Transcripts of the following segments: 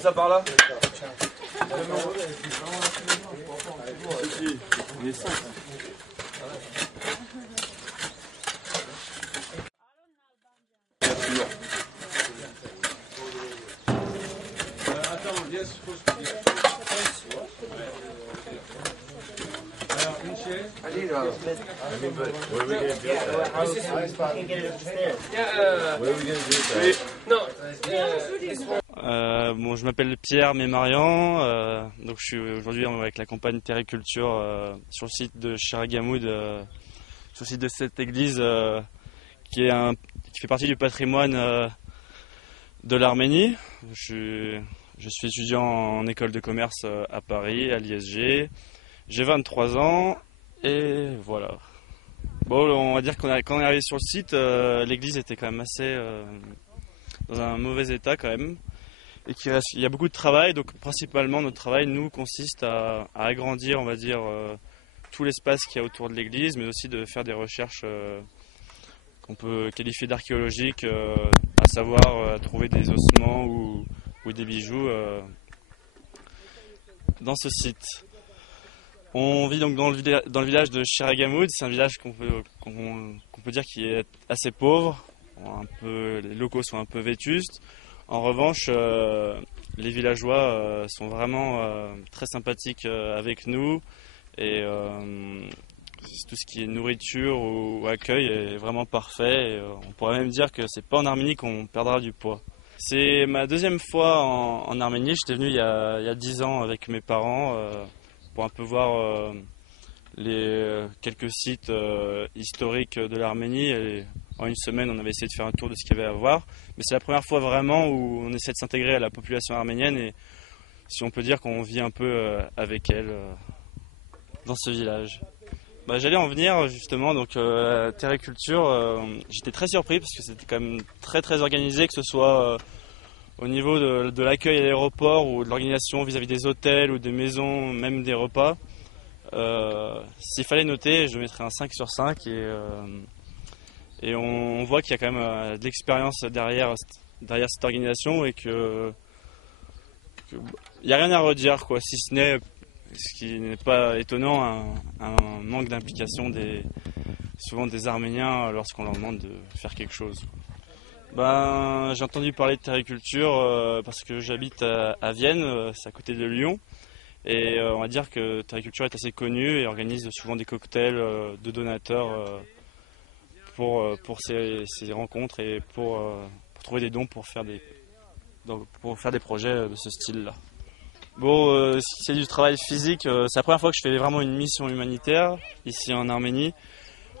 Ça par là. Bon, je m'appelle Pierre Mémarian, donc je suis aujourd'hui avec la campagne Terriculture sur le site de Chiragamoud, sur le site de cette église qui fait partie du patrimoine de l'Arménie. Je suis étudiant en école de commerce à Paris, à l'ISG. J'ai 23 ans et voilà. Bon, on va dire quand on est arrivé sur le site, l'église était quand même assez dans un mauvais état quand même. Et il y a beaucoup de travail, donc principalement notre travail nous consiste à agrandir, on va dire, tout l'espace qu'il y a autour de l'église, mais aussi de faire des recherches qu'on peut qualifier d'archéologiques, à savoir trouver des ossements ou des bijoux dans ce site. On vit donc dans le village de Chiragamoud. C'est un village qu'on peut dire qui est assez pauvre. Les locaux sont un peu vétustes. En revanche, les villageois sont vraiment très sympathiques avec nous et tout ce qui est nourriture ou accueil est vraiment parfait. Et, on pourrait même dire que c'est pas en Arménie qu'on perdra du poids. C'est ma deuxième fois en Arménie. J'étais venu il y a 10 ans avec mes parents pour un peu voir quelques sites historiques de l'Arménie. Et en une semaine, on avait essayé de faire un tour de ce qu'il y avait à voir. Mais c'est la première fois vraiment où on essaie de s'intégrer à la population arménienne et si on peut dire qu'on vit un peu avec elle dans ce village. J'allais en venir justement, donc la terriculture, j'étais très surpris parce que c'était quand même très très organisé, que ce soit au niveau de l'accueil à l'aéroport ou de l'organisation vis-à-vis des hôtels ou des maisons, même des repas. S'il fallait noter, je mettrais un 5 sur 5 et on voit qu'il y a quand même de l'expérience derrière cette organisation et que il n'y a rien à redire, quoi, si ce n'est, ce qui n'est pas étonnant, un manque d'implication souvent des Arméniens lorsqu'on leur demande de faire quelque chose. J'ai entendu parler de terriculture parce que j'habite à Vienne, c'est à côté de Lyon. Et on va dire que Terriculture est assez connue et organise souvent des cocktails de donateurs pour ces rencontres et pour trouver des dons pour faire des projets de ce style-là. Bon, si c'est du travail physique, c'est la première fois que je fais vraiment une mission humanitaire ici en Arménie.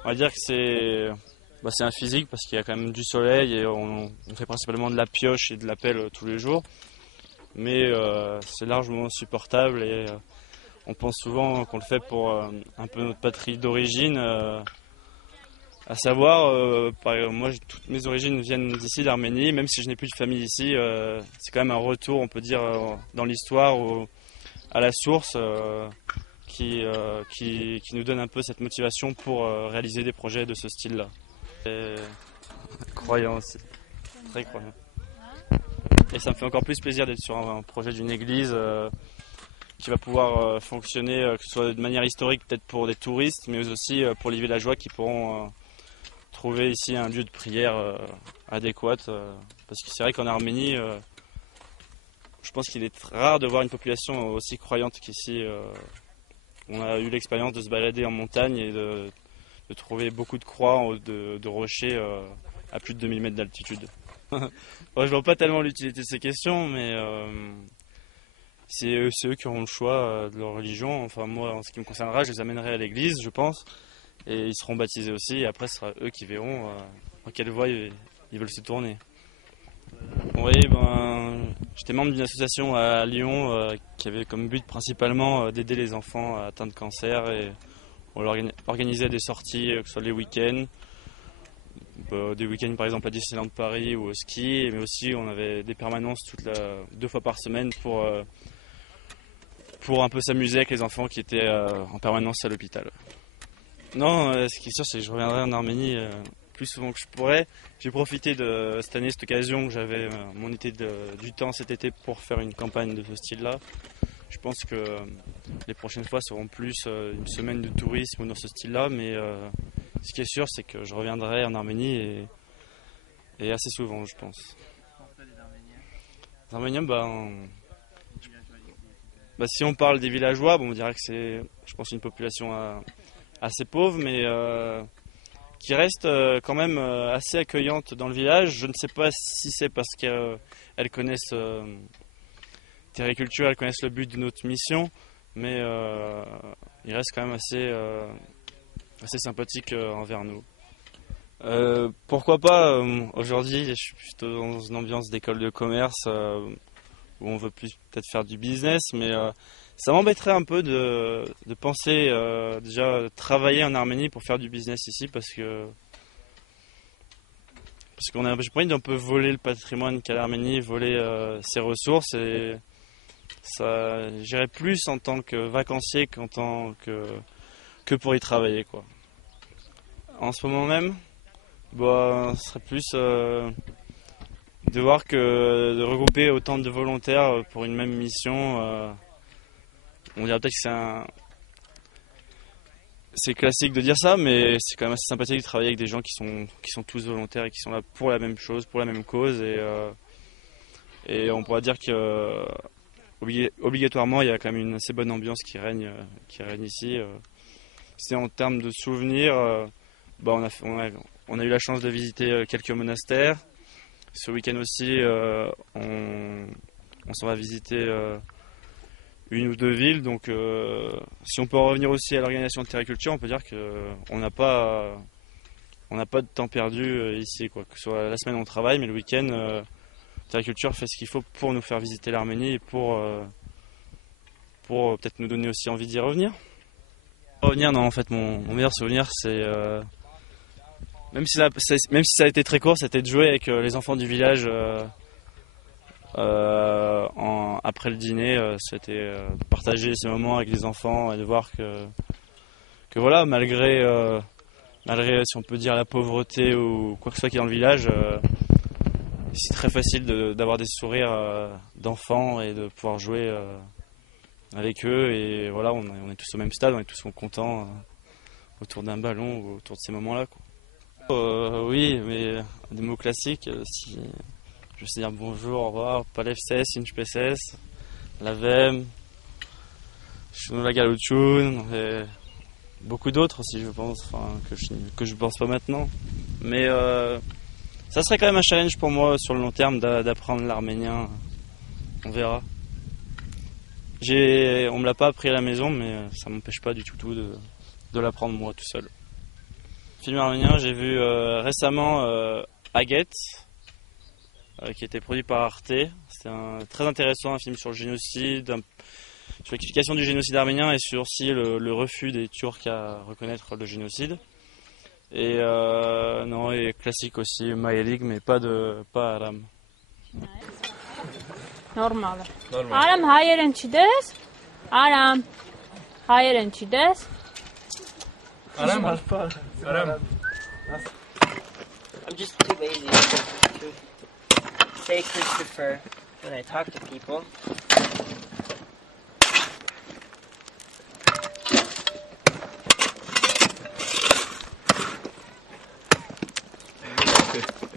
On va dire que c'est un physique parce qu'il y a quand même du soleil et on fait principalement de la pioche et de la pelle tous les jours. Mais c'est largement supportable et on pense souvent qu'on le fait pour un peu notre patrie d'origine. À savoir, moi toutes mes origines viennent d'ici, d'Arménie, même si je n'ai plus de famille ici, c'est quand même un retour, on peut dire, dans l'histoire à la source qui nous donne un peu cette motivation pour réaliser des projets de ce style-là. Et croyant aussi, très croyant. Et ça me fait encore plus plaisir d'être sur un projet d'une église qui va pouvoir fonctionner, que ce soit de manière historique peut-être pour des touristes, mais aussi pour les villageois qui pourront trouver ici un lieu de prière adéquat. Parce que c'est vrai qu'en Arménie, je pense qu'il est rare de voir une population aussi croyante qu'ici. On a eu l'expérience de se balader en montagne et de trouver beaucoup de croix, de rochers à plus de 2000 mètres d'altitude. Bon, je ne vois pas tellement l'utilité de ces questions, mais c'est eux qui auront le choix de leur religion. Enfin, moi, en ce qui me concernera, je les amènerai à l'église, je pense, et ils seront baptisés aussi. Et après, ce sera eux qui verront en quelle voie ils veulent se tourner. Oui, j'étais membre d'une association à Lyon qui avait comme but principalement d'aider les enfants atteints de cancer. Et on leur organisait des sorties, que ce soit les week-ends. Des week-ends par exemple à Disneyland Paris ou au ski, mais aussi on avait des permanences 2 fois par semaine pour un peu s'amuser avec les enfants qui étaient en permanence à l'hôpital. Non, ce qui est sûr, c'est que je reviendrai en Arménie plus souvent que je pourrais. J'ai profité de cette année, cette occasion que j'avais mon été du temps cet été pour faire une campagne de ce style-là. Je pense que les prochaines fois seront plus une semaine de tourisme dans ce style-là, mais ce qui est sûr, c'est que je reviendrai en Arménie et assez souvent, je pense. Les Arméniens, si on parle des villageois, bon, on dirait que c'est, je pense, une population assez pauvre, mais qui reste quand même assez accueillante dans le village. Je ne sais pas si c'est parce qu'elles connaissent Terriculture, elles connaissent le but de notre mission, mais ils restent quand même assez sympathiques envers nous. Pourquoi pas, aujourd'hui je suis plutôt dans une ambiance d'école de commerce où on veut plus peut-être faire du business, mais ça m'embêterait un peu de penser déjà travailler en Arménie pour faire du business ici parce qu'on a j'ai pas envie d'un peu voler le patrimoine qu'a l'Arménie, voler ses ressources et ça j'irais plus en tant que vacancier qu'en tant que pour y travailler quoi. En ce moment même, ce serait plus de voir que de regrouper autant de volontaires pour une même mission. On dirait peut-être que c'est classique de dire ça, mais c'est quand même assez sympathique de travailler avec des gens qui sont tous volontaires et qui sont là pour la même chose, pour la même cause. Et on pourrait dire que obligatoirement, il y a quand même une assez bonne ambiance qui règne ici. C'est en termes de souvenirs, on a eu la chance de visiter quelques monastères. Ce week-end aussi, on s'en va visiter une ou deux villes. Donc, si on peut en revenir aussi à l'organisation de Terriculture, on peut dire qu'on n'a pas de temps perdu ici, quoi. Que ce soit la semaine on travaille, mais le week-end, Terriculture fait ce qu'il faut pour nous faire visiter l'Arménie et pour peut-être nous donner aussi envie d'y revenir. Revenir, non, en fait, mon meilleur souvenir, c'est même si ça a été très court, c'était de jouer avec les enfants du village après le dîner. C'était de partager ces moments avec les enfants et de voir que voilà, malgré si on peut dire la pauvreté ou quoi que ce soit qui est dans le village, c'est très facile d'avoir des sourires d'enfants et de pouvoir jouer avec eux. Et voilà, on est tous au même stade, on est tous contents autour d'un ballon ou autour de ces moments-là, quoi. Oui, mais des mots classiques, si je sais dire bonjour, au revoir, palefses, inchpeses, lavem, la galuchun, et beaucoup d'autres aussi, je pense, que je pense pas maintenant. Mais ça serait quand même un challenge pour moi sur le long terme d'apprendre l'arménien. On verra. On me l'a pas appris à la maison, mais ça m'empêche pas du tout de l'apprendre moi tout seul. Film arménien, j'ai vu récemment Aguet, qui a été produit par Arte. C'était très intéressant, un film sur le génocide, sur l'explication du génocide arménien et sur aussi le refus des Turcs à reconnaître le génocide. Et non, et classique aussi, Maëlig, mais pas Aram. Normal. Aram, hayeren chides? Aram, hayeren chides? Aram? I'm just too lazy to say Christopher when I talk to people. Okay.